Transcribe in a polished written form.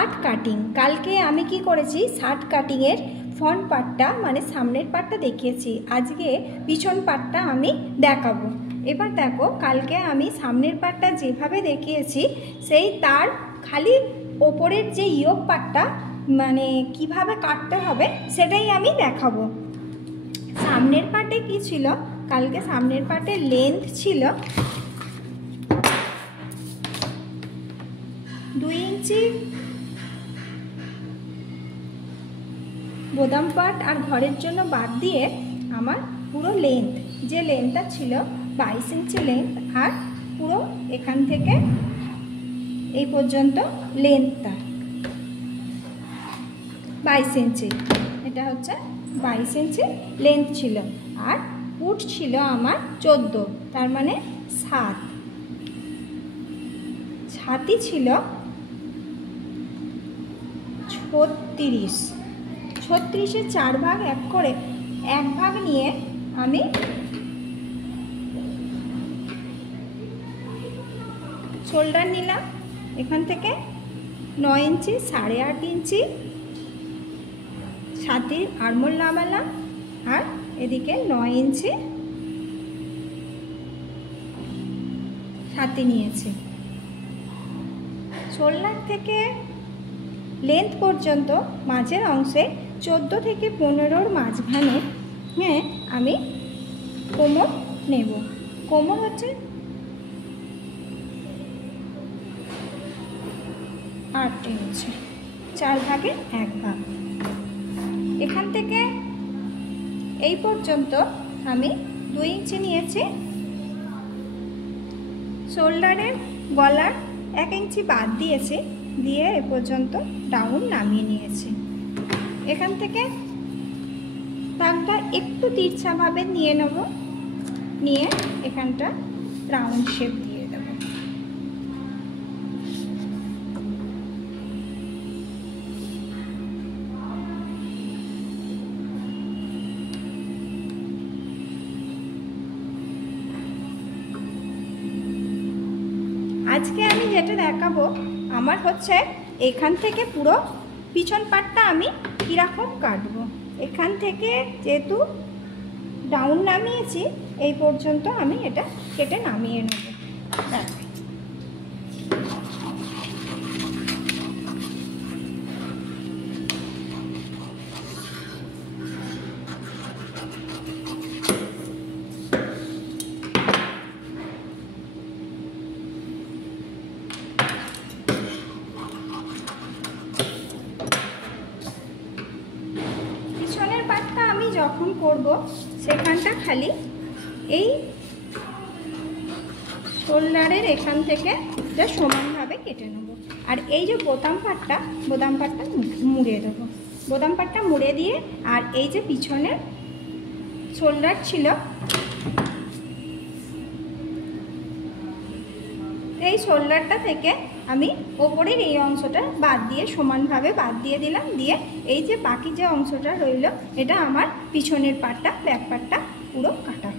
Shirt cutting. কালকে আমি কি করেছি, শার্ট কাটিংয়ের ফ্রন্ট পার্টটা মানে সামনের পার্টটা দেখিয়েছি, আজকে পিছন পার্টটা আমি দেখাবো। এবার দেখো, কালকে আমি সামনের পার্টটা যেভাবে দেখিয়েছি সেই তার খালি ওপরের যে ইয়োক পার্টটা মানে কিভাবে কাটতে হবে সেটাই আমি দেখাবো। সামনের পার্টে কি ছিল, কালকে সামনের পার্টে লেন্থ ছিল 2 ইঞ্চি বোতাম পার্ট আর ঘরের জন্য বাদ দিয়ে আমার পুরো লেন্থ, যে লেন্থটা ছিল 22 ইঞ্চি লেন্থ, আর পুরো এখান থেকে এই পর্যন্ত লেন্থটা 22 ইঞ্চি, এটা হচ্ছে 22 ইঞ্চি লেন্থ ছিল। আর ফুট ছিল আমার 14, তার মানে 7। ছাতি ছিল 36। 36-এর 4 ভাগ এক করে 1 ভাগ নিয়ে আমি শোল্ডার নিলাম, এখান থেকে 9 ইঞ্চি 8.5 ইঞ্চি ছাতির আড়মোল নামালাম, আর এদিকে 9 ইঞ্চি ছাতি নিয়েছি। শোল্ডার থেকে লেন্থ পর্যন্ত মাঝের অংশে 14 থেকে 15-র মাঝখানে আমি কোমর নেব। কোমর হচ্ছে 8 ইঞ্চি, 4 ভাগে 1 ভাগ। এখান থেকে এই পর্যন্ত আমি 2 ইঞ্চি নিয়েছি। শোল্ডারের গলার 1 ইঞ্চি বাদ দিয়েছি, দিয়ে এ পর্যন্ত ডাউন নামিয়ে নিয়েছি। এখান থেকে দাগটা একটু তিরছাভাবে নিয়ে নেব, নিয়ে এখানটা রাউন্ড শেপ দিয়ে দেব। আজকে আমি যেটা দেখাবো আমার হচ্ছে এখান থেকে পুরো পিছন পাটটা আমি কীরকম কাটবো। এখান থেকে যেহেতু ডাউন নামিয়েছি এই পর্যন্ত আমি এটা কেটে নামিয়ে নেব। যখন করব সেখানটা খালি এই শোল্ডারের এখান থেকে এটা সমানভাবে কেটে নেব। আর এই যে বোতাম পাটটা মুড়ে দেবো। বোতাম পাটটা মুড়ে দিয়ে, আর এই যে পিছনের শোল্ডার ছিল এই শোল্ডারটা থেকে আমি ওপরের এই অংশটা বাদ দিয়ে সমানভাবে বাদ দিয়ে দিলাম, দিয়ে এই যে বাকি যে অংশটা রইল এটা আমার পিছনের পাটটা ব্যাক পাটটা পুরো কাটা